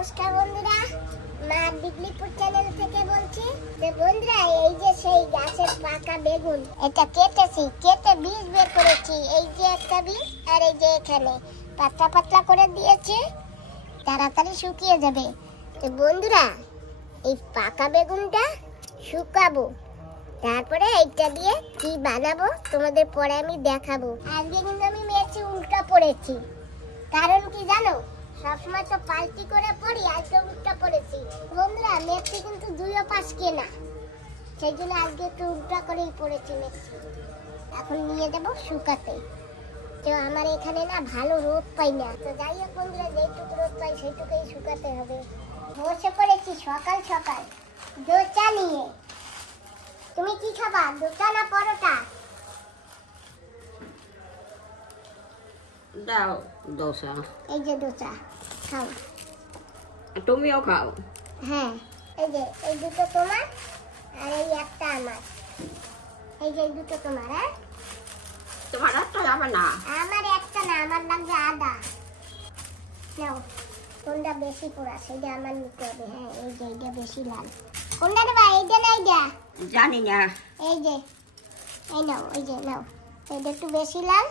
নমস্কার বন্ধুরা, মা দিগলিপুর চ্যানেল থেকে বলছি। বন্ধুরা, এই যে সেই গাছের পাকা বেগুন, এটা কেটে বীজ বের করেছি। এই যে একটা বীজ, আর এই যে এখানে পাতলা পাতলা করে দিয়েছি, তাড়াতাড়ি শুকিয়ে যাবে। তো বন্ধুরা, এই পাকা বেগুনটা শুকাবো, তারপরে এইটা দিয়ে কি বানাবো তোমাদের পরে আমি দেখাবো। আজকে কিন্তু আমি মেয়েছি উল্টা পড়েছি, কারণ কি জানো, সবসময় তো পাল্টি করে পড়ি, আজকে উল্টা পড়েছি। বন্ধুরা, মেথি কিন্তু দুইও পাশ কেনা, সেই জন্য আজকে একটু উল্টা করেই পড়েছি মেথি। এখন নিয়ে যাবো শুকাতে। তো আমার এখানে না ভালো রোদ পাই না, তো যাই হোক বন্ধুরা, যেইটুকু রোদ পাই সেইটুকুই শুকাতে হবে। বসে পড়েছি সকাল সকাল দোচা নিয়ে। তুমি কি খাবা, দোচা না পরোটা? দাও দোসা। এই যে দোচা খাও। তুমিও খাও। হ্যাঁ, এই যে এই দুটো তোমার আর এই একটা আমার। এই যে এই দুটো তোমার। হ্যাঁ, তোমার একটা যাবে না। আমার একটা না, আমার লাগবে আদা। নাও, কোনটা বেশি পোড়া সেটা আমার নিতে হবে। হ্যাঁ, এই যে এইটা বেশি লাল। কোনটা নেবা, এইটা না এইটা? জানি না। এই যে এই নাও, এই যে নাও। এইটা একটু বেশি লাল,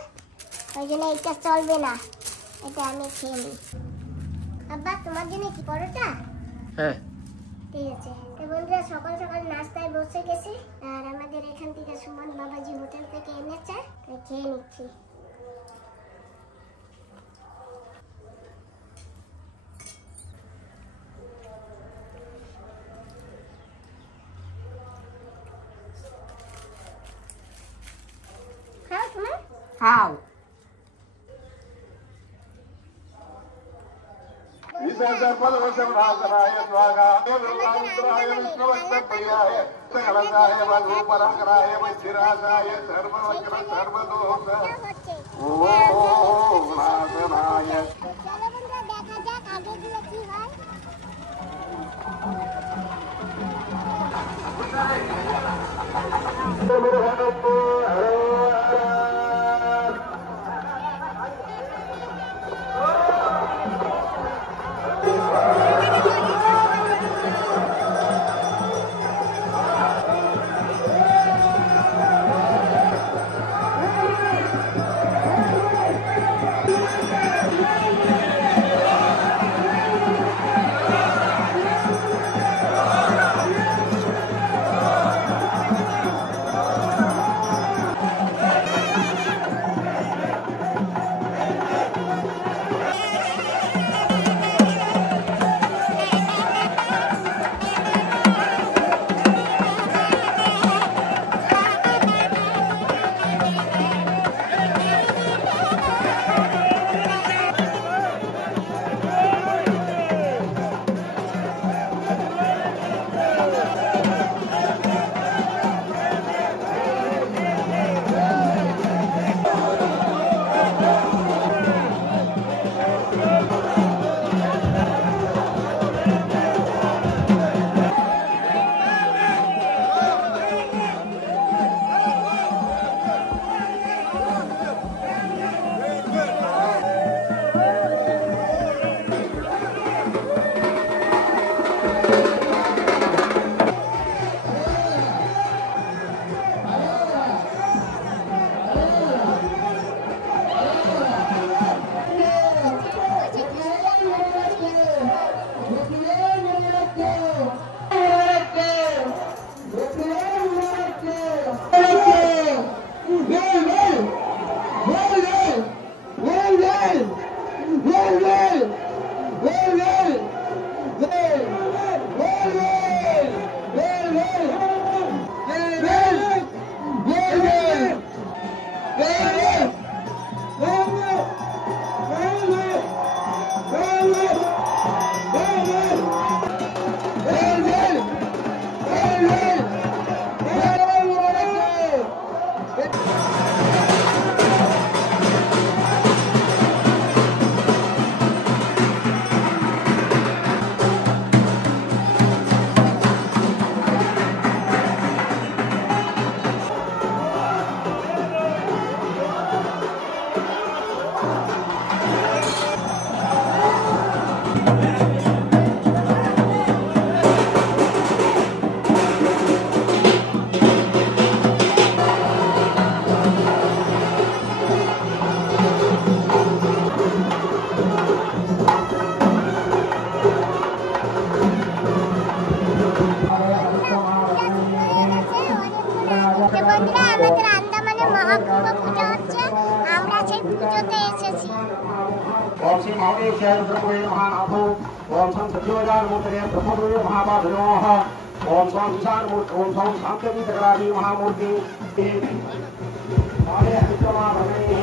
ওই জন্য এইটা চলবে না, এটা আমি খেয়ে নিই। আব্বা, তোমার জন্য কি পরোটা? হ্যাঁ, ঠিক আছে। তো বন্ধুরা, সকাল সকাল নাস্তায় বসে গেছি, আর আমাদের এখান থেকে সুমন বাবাজি হোটেল থেকে এনেছে, তাই খেয়ে নিচ্ছি। খাও তোমার? খাও। ओम सं सत्योजानमूर्तये ब्रह्मदेव महाबाधनोः ओम सं विशालमूर्ति ओम सं शांति सकरादि महामूर्ति आलय विक्रमाभरणे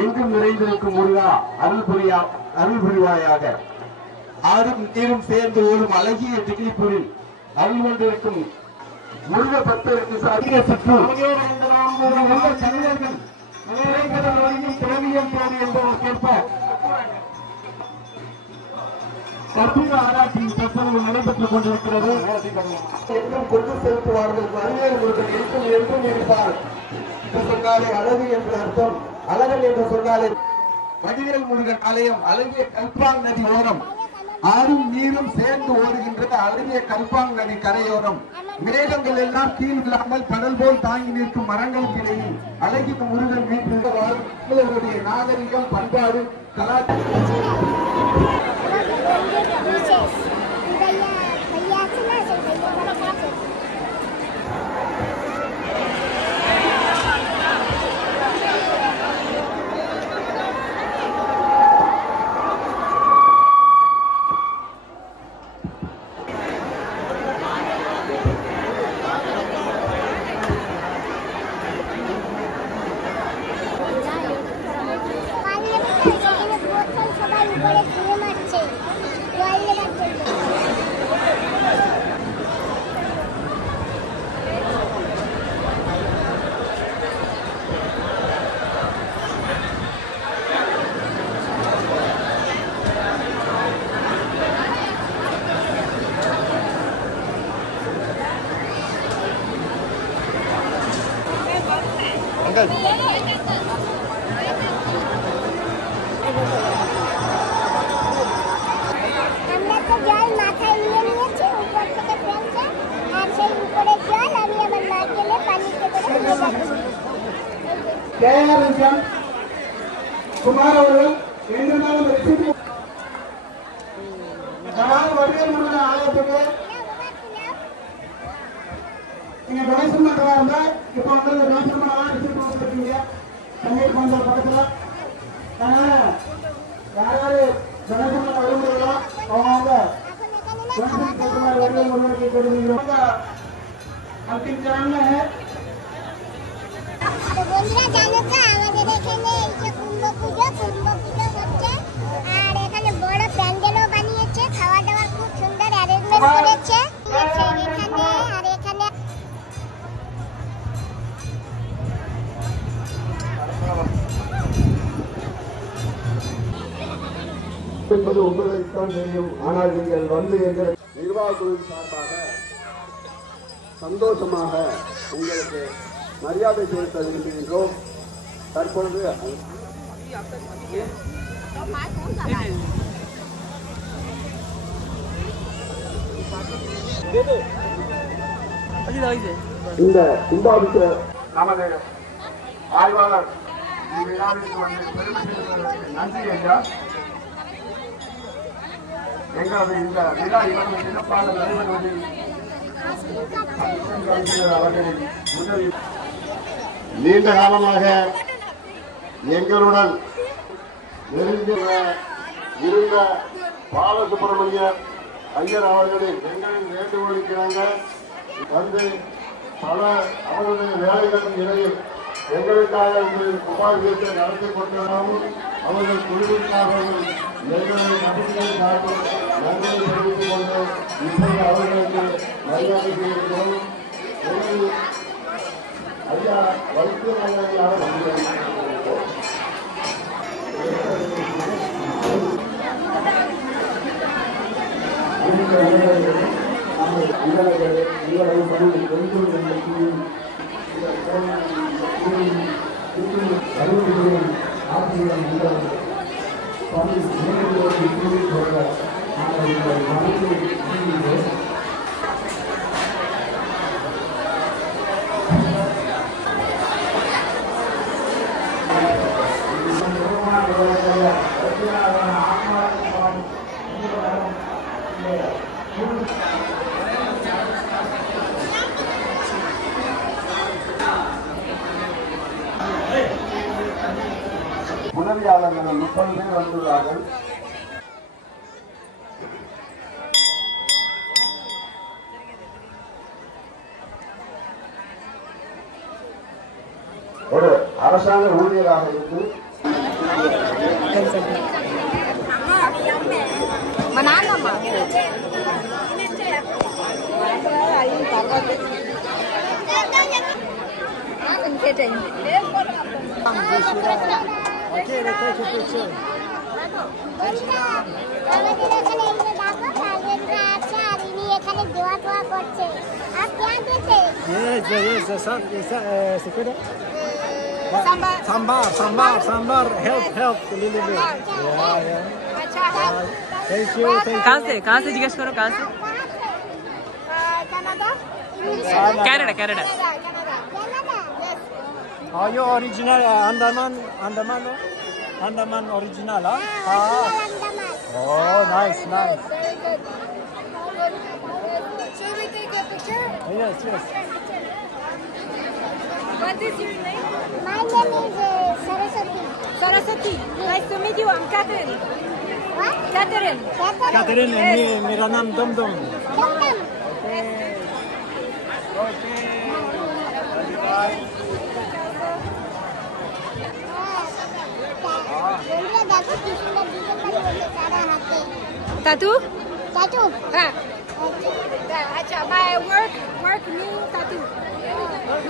எங்கும் நிறைந்திருக்கும் முருகா அருள் புரிவாயாக. ஆடும் நீரும் சேர்ந்து ஓடும் அழகிய திகிலிப்பூரில் அருள் கொண்டிருக்கும் முருக பக்தருக்கு அதிக சுற்று தமிழர்கள் திரவியம் போது என்பதற்கேற்ப கற்பூர ஆராய்ச்சி பிரச்சனைகள் நடைபெற்றுக் கொண்டிருக்கிறது. என்றும் கொண்டு செலுத்துவார்கள். அறிவியல் முருகன் என்றும் இருப்பார் என்று சொன்னாலே அழகு என்று அர்த்தம். அழகன் என்று சொன்னாலே வடிவேல் முருகன் ஆலயம் அழகிய கல்பாங் நதி ஓரம் ஆறும் நீரும் சேர்ந்து ஓடுகின்றது. அழகிய கல்பாங் நதி கரையோரம் மேகங்கள் எல்லாம் கீழ் விழாமல் கடல் போல் தாங்கி நிற்கும் மரங்களுக்கு இடையில் அழகிய முருகன் வீட்டு நாகரிகம் பண்பாடு கலாச்சாரம் कुमार वडिवेल ஆலயத்துக்கு நீங்க டொனேஷன் பண்றதா இருந்தா இப்போ வந்து டொனேஷன் பண்ணலாம் ரிசீப்ட் கொடுத்துருக்கீங்க தண்ணீர் பண்ற பக்கத்துல. அதனால யாராவது டொனேஷன் பண்ண விரும்புறீங்களோ அவங்க डोनेशन कुमार वडिवेल मुर्मू की करेंगे अंतिम चरण में है। তো বন্ধুরা জানো তো আমাদের এখানে এই যে কুম্ভ পুজো হচ্ছে আর এখানে বড় প্যান্ডেলও বানিয়েছে, খাওয়া দাওয়ার খুব সুন্দর অ্যারেঞ্জমেন্ট করেছে এখানে। আর এখানে என்பது உங்களுக்குத்தான் தெரியும். ஆனால் நீங்கள் வந்து எங்கள் நிர்வாக குழுவின் சார்பாக சந்தோஷமாக உங்களுக்கு மரியாதை செலுத்த விரும்புகின்றோம். தற்பொழுது இந்த கும்பாபிஷ நமது ஆய்வாளர் விழாவிற்கு வந்து பெருமை நன்றி ஐயா. எங்களது இந்த விழா இவர்கள் சிறப்பாக நடைபெறுவதில் அவர்களின் உதவி நீண்ட காலமாக எங்களுடன் நெருங்கிய இருந்த பாலசுப்பிரமணிய ஐயர் அவர்களின் எங்களின் வேண்டுகோளுக்கிறாங்க வந்து பல அவருடைய வேலைகளின் இடையில் எங்களுக்காக உபாதியத்தை நடத்தி கொண்டதாகவும் அவர்கள் குழுவிற்காகவும் எங்களை நம்பிக்கைக்காக நன்மை தெரிவித்துக் கொண்டு இப்போது அவர்களுக்கு மரியாதை செய்கிறோம். ஐயா வைத்தியநாயகர் உதவியாளர்கள் 30 பேர் வந்துள்ளார்கள். ஒரு அரசாங்க ஊழியராக இருந்து Sambar. Help a little bit. Yeah. Thank you. कहाँ से जिज्ञासा करो कहाँ से? Canada. Are you original Andaman original, huh? Oh, nice. Very good. Should we take a picture? Yes. What is your name? My name is Saraswati. Saraswati. Nice to meet you. I'm Catherine. What? Catherine. Catherine, and मेरा नाम Dumdum. Dum-dum. Okay. বন্ধুরা দেখো কি সুন্দর design করে বসে তারা হাতে। Tattoo? Tattoo? Ah. Acha, my work new tattoo.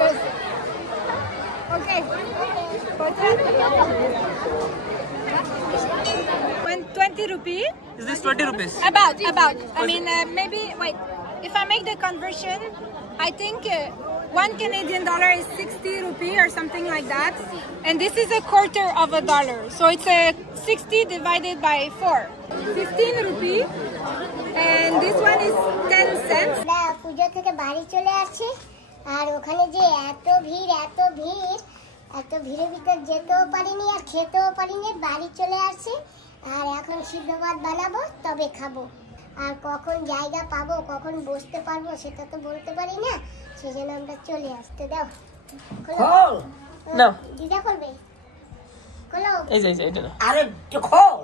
Yes. Okay. 20 rupees? Is this 20 rupees? About. I mean, maybe, wait. If I make the conversion, I think $1 Canadian is 60 rupee or something like that. And this is $1/4. So it's 60 divided by 4. 15 rupee. And this one is 10 cents. আমরা পূজা থেকে বাড়ি চলে আসছি আর ওখানে যে এত ভিড়ের ভিতর যেতেও পারিনি আর খেতেও পারিনি বাড়ি চলে আসছি আর এখন সিদ্ধ ভাত বানাবো তবে খাবো আর কখন জায়গা পাবো কখন বসতে পারবো সেটা তো বলতে পারি না সেজন্য আমরা চলে আসতে দাও খোল নাও দিদা করবে খোলো এই যে এটা না আরে খোল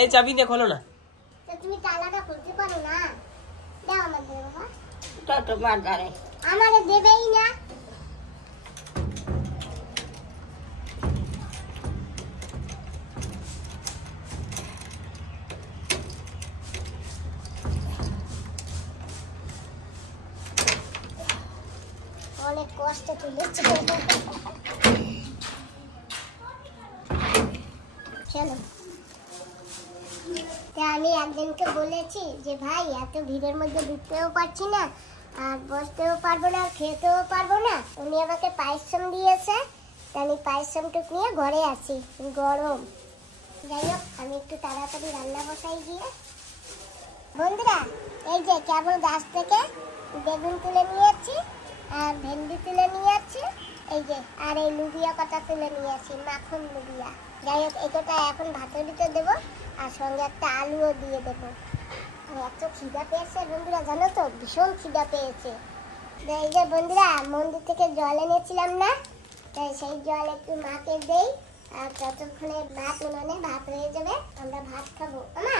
এই চাবি দিয়ে খোলো না তো তুমি তালাটা খুলতে পারো না দাও আমাদের বাবা তো তোমার দ্বারে আমারে দেবেই না অনেক কষ্ট তুলেছে চলো আমি একদিনকে বলেছি যে ভাই এত ভিড়ের মধ্যে ঢুকতেও পারছি না আর বসতেও পারবো না খেতেও পারবো না উনি আমাকে পারিশ্রম দিয়েছে আমি পারিশ্রমটুকু নিয়ে ঘরে আসি গরম যাই হোক আমি একটু তাড়াতাড়ি রান্না বসাই গিয়ে বন্ধুরা এই যে কেবল গাছ থেকে বেগুন তুলে নিয়ে যাচ্ছি আর ভেন্ডি তুলে নিয়ে যাচ্ছি এই যে আর এই লুবিয়া কটা তুলে নিয়ে আসি মাখন লুবিয়া যাই হোক এটাটা এখন ভাতের ভিতরে দেবো আর সঙ্গে একটা আলুও দিয়ে দেবো আর এত খিদা পেয়েছে বন্ধুরা জানো তো ভীষণ খিদা পেয়েছে এই যে বন্ধুরা মন্দির থেকে জল এনেছিলাম না তাই সেই জল একটু মাকে দেই আর ততক্ষণে ভাত উনানে ভাত হয়ে যাবে আমরা ভাত খাবো আমা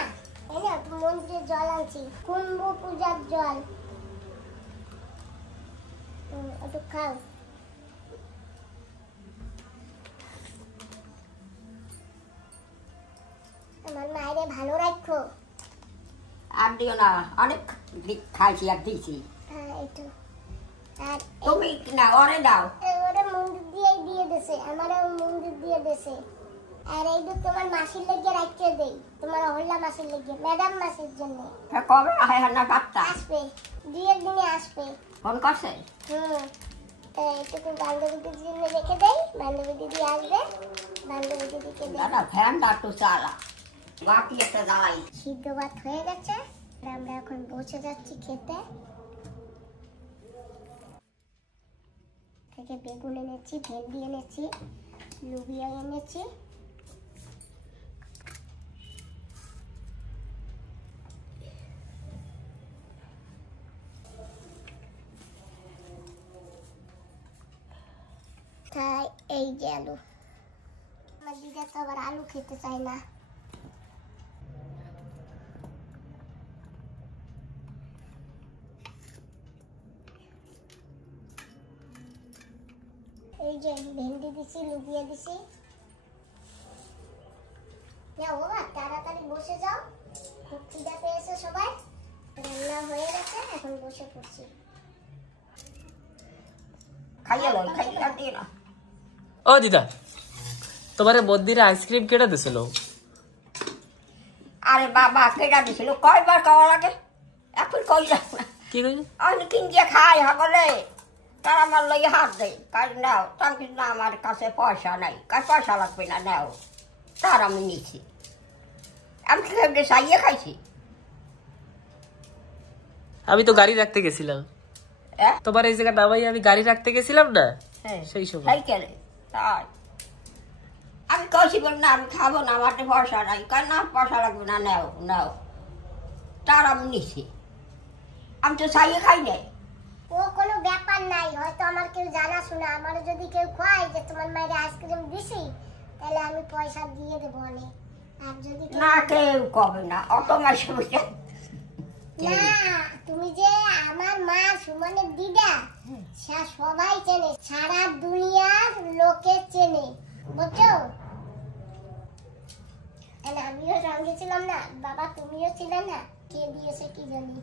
এই না মন্দিরে জল আনছি কুম্ভ পূজার জল একটু খাও। আমার মায়েরে ভালো রাখো। আর দিও না, অনেক খাইছি আর দিয়েছি। হ্যাঁ একটু। আর তুমি না ওরে দাও। ওরা মন্দির দিয়েই দিয়ে দিছে, আমারও মন্দির দিয়ে দিছে। আর এই দুধ তোমার মাসির লেগে রাখতে দেই, তোমার হল্লা মাসির লেগে, ম্যাডাম মাসির জন্য। কবে আহে না কাটতা আসবে, 2 দিনে আসবে। ফোন করছে? এইটুকু বান্ধবী দিদির জন্য রেখে দেই, বান্ধবী দিদি আসবে, বান্ধবী দিদিকে দেই। দাদা ফ্যানটা একটু চালা, বাকি একটা জ্বালাই। সিদ্ধ ভাত হয়ে গেছে, আমরা এখন বসে যাচ্ছি খেতে। থেকে বেগুন এনেছি, ভেন্ডি এনেছি, লুবিয়া এনেছি। তাই এই যে আলু, আমার দিদা তো আবার আলু খেতে চায় না। এই যে ভেন্ডি দিছি, লুবিয়া দিছি। যাও বাবা, তাড়াতাড়ি বসে যাও, খুব খিদা পেয়েছে সবাই। রান্না হয়ে গেছে, এখন বসে পড়ছি। খাইয়া লই, খাইয়া দিও না। ও দিদা, তোমার মন্দিরে আইসক্রিম কেটে দিছিল? আরে বাবা কেটা দিছিল, কয়বার খাওয়া লাগে, এখন কই যাও না। কি কইলি? আমি কিনছে খাই সকলে, তারা আমার লইয়া হাত দেয়, কাজ নাও। তার কিন্তু আমার কাছে পয়সা নাই, কাজ পয়সা লাগবে না, নাও। তার আমি নিচ্ছি, আমি খেয়ে চাইয়ে খাইছি। আমি তো গাড়ি রাখতে গেছিলাম, তোমার এই জায়গা নামাই আমি গাড়ি রাখতে গেছিলাম না, সেই সময়। সাইকেলে তাই আমি কইছি বল না, আমি খাবো না, আমার পয়সা নাই। কাজ না, পয়সা লাগবে না, নাও নাও। তার আমি নিচ্ছি, আমি তো চাইয়ে খাই নাই। ও কোনো ব্যাপার নাই, হয়তো আমার কেউ জানা শোনা, আমার যদি কেউ খায় যে তোমার মায়ের আইসক্রিম দিছি, তাহলে আমি পয়সা দিয়ে দেবো অনেক। আর যদি না কেউ কবে না, অত মাসে না, তুমি যে আমার মা সুমনের দিদা, সবাই চেনে, সারা দুনিয়ার লোকে চেনে, বুঝছো? আমিও সঙ্গে ছিলাম না, বাবা তুমিও ছিলে না, কে দিয়েছে কি জানি।